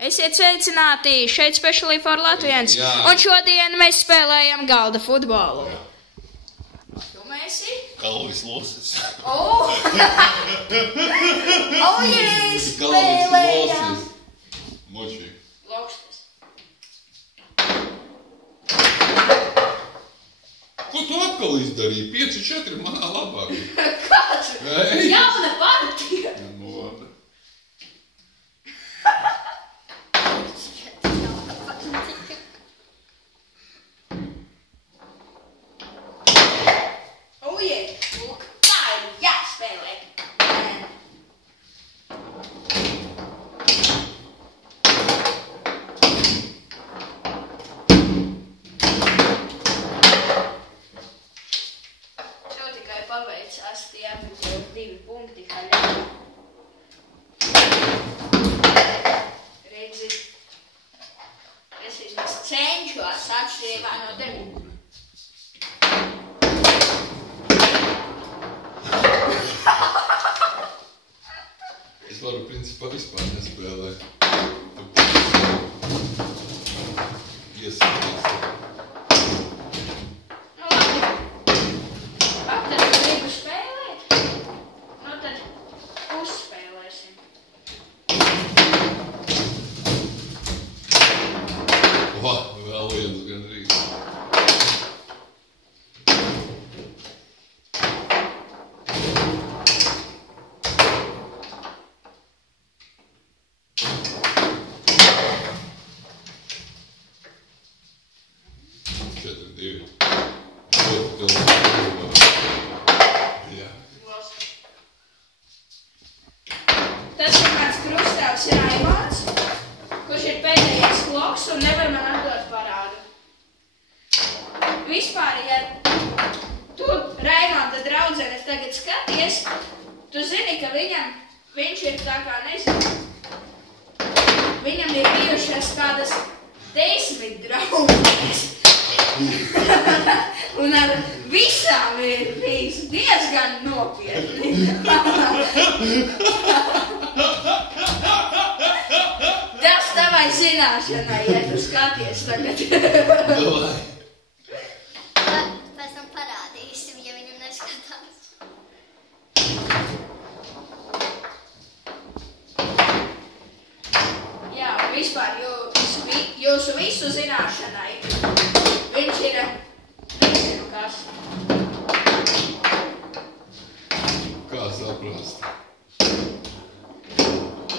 Esiet sveicināti šeit Specially for Latvians, un šodien mēs spēlējam galda futbolu. Tu mēsi? Kalvis Losis. Jēs, spēlējam! Moči. Laukstes. Ko tu atkal izdarīji? 5-4 manā labāk. Kāds? Jauna partija! Nu, labi. Lūk, tā ir jāspēlē. Tev tikai paveicās tie 2 punkti, kā nebija. Redzi, es vismaz cenšos atšķirībā no tevi. Es varu principā vispār nespēlēt. Iesaties. Nu labi. Ak, tad tu gribu spēlēt? Nu tad uzspēlēsim. Vēl viens gandrīz. Tas ir kāds krustāvs Raimons, kurš ir pēdējais loks un nevar man atdot parādu. Vispār, ja tu, Raimonda draudzenes, tagad skaties, tu zini, ka viņš ir tā kā nezinu. Viņam ir bijušas kādas 10 draudzenes. Un ar visām ir bijis diezgan nopietni. Tas tavai zināšanai, ja tu skaties tagad. Davai. Pēc tam parādīsim, ja viņam neskatās. Jā, un vispār jūsu visu zināšanai. Viņš ir, nezinu kas. Kā saprast?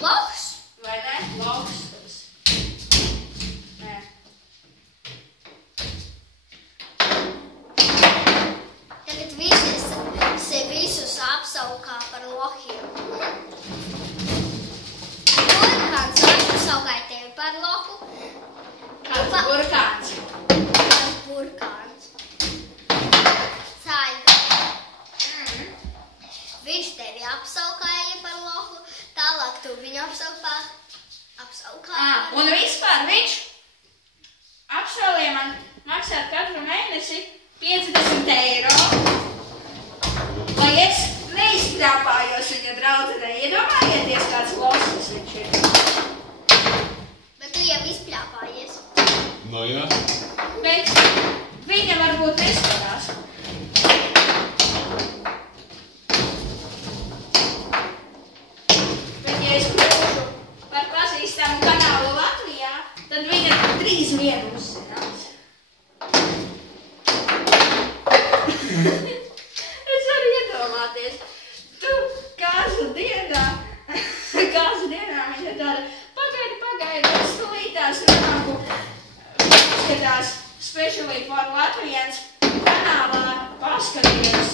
Loks? Vai ne? Laukstas. Nē. Tagad visus apsaukā par lohiem. Burkāns apsaukāja tevi par lohu. Kāds burkāns? Burkāns. Saiga. Viņš tevi apsaukāja par lohu, tālāk tu viņu apsaukāji Un vispār viņš apsolīja man maksāt katru mēnesi 50 €, lai es neizstrāpājos viņa draudzenei. Iedomājieties, kāds losis viņš ir. Bet tu jau izpļāpājies. Nu jā. Bet viņa varbūt neskatās. Bet ja es kļūšu par pazīstamu kanālu Latvijā, tad viņa drīz vien uzzinās. Es varu iedomāties, tu kāzu dienā viņa tāda pagaidi, es tulītās runāku, skatās Specially for Latvians kanālā, paskaties.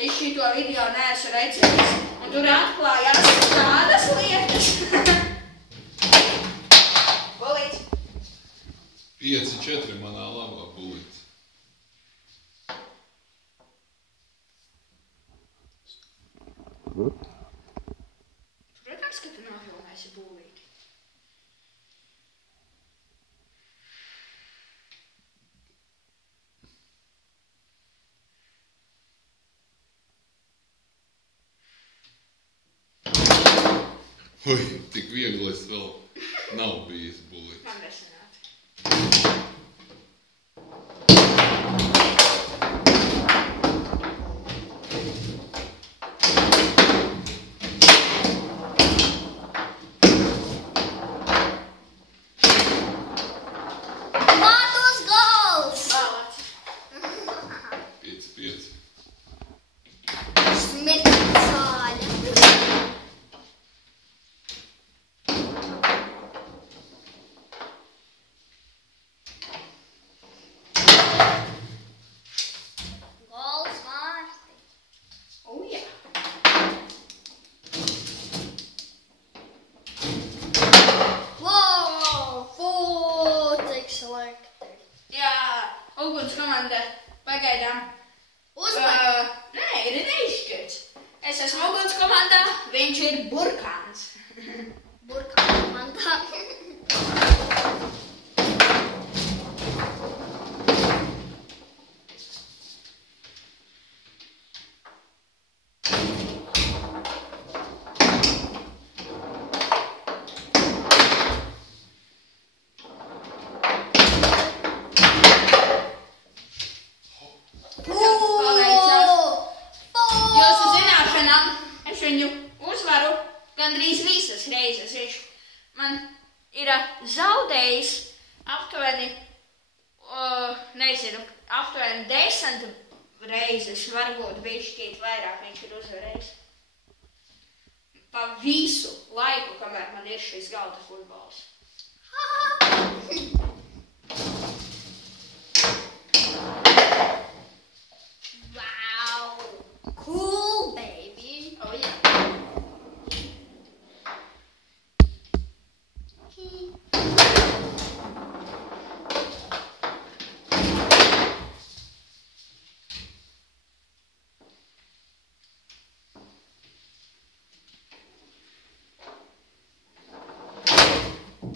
Es šito video neesmu redzējis, un tur atklājās tādas lietas. Bulīts. 5-4 manā labā bulīts. Protams, ka tu nofilmēsi bulīti. Ui, tik viegli es vēl. Nav bijis buliņš. Man nesanāca. Mātos gols! Balats. 5-5. Smirta zāļa. Gols Mārti. Jā. Wow! Cik slikti. Jā, uguns komanda pagaidām. Uzmanīgi. Nē, ir neizšķirts. Es esmu uguns komandā, viņš ir burkāns. Burkā komandā. Jūsu zināšanām es viņu uzvaru gandrīz visas reizes. Viņš man ir zaudējis aptuveni, nezinu, aptuveni 10 reizes, varbūt bišķīt vairāk viņš ir uzvarējis. Pa visu laiku, kamēr man ir šis galda futbols. Wow! Cool, baby. Jā.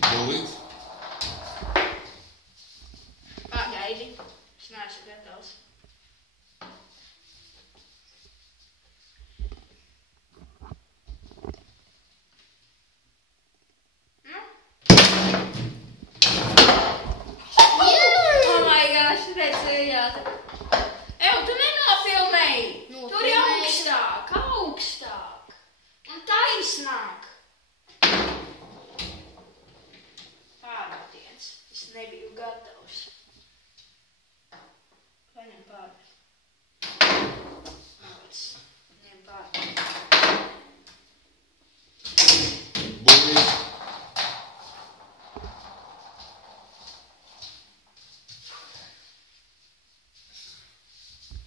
Buliņš. Pagaidi, es neesmu gatavs. Oh my gosh, redzējāt. Tu nenofilmēji. Tur ir augstāk. Un taisnāk. Pārmetiens. Es nebiju gatavs. Paņem pārmet. Ņem pārmet. Buliņš.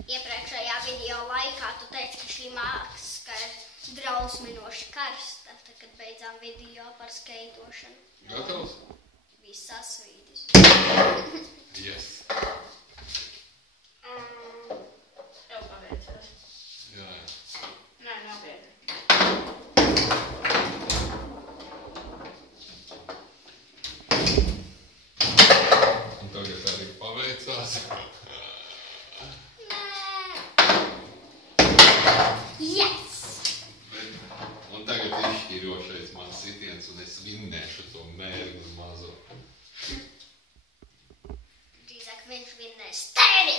Iepriekšējā video laikā tu teici, ka šī māksla ir drausminoši karsta, tad, kad beidzām video par skeitošanu. Gatavs? Viss sasvīdis. Yes. Tev paveicās. Jā. Nē, nopietni. Un tagad arī paveicās. Yes! Un tagad izšķirošais mans sitiens, un es vinnēšu to mērgu mazo. Drīzāk viņš vinnēs tevi!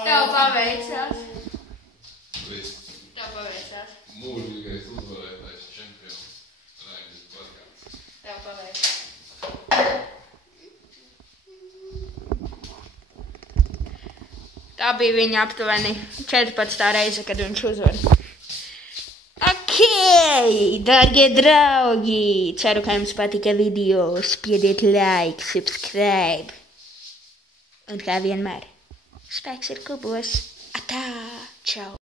Tev paveicās. Viss. Tev paveicās. Mūžīgais uzvarētājs čempions. Rainis Barkāns. Tev paveicās. Tā bija viņa aptuveni 14. reize, kad viņš uzvar. Ok, dārgie draugi, ceru, ka jums patika video, spiediet like, subscribe. Un kā vienmēr, spēks ir kubos. Atā! Atā! Čau!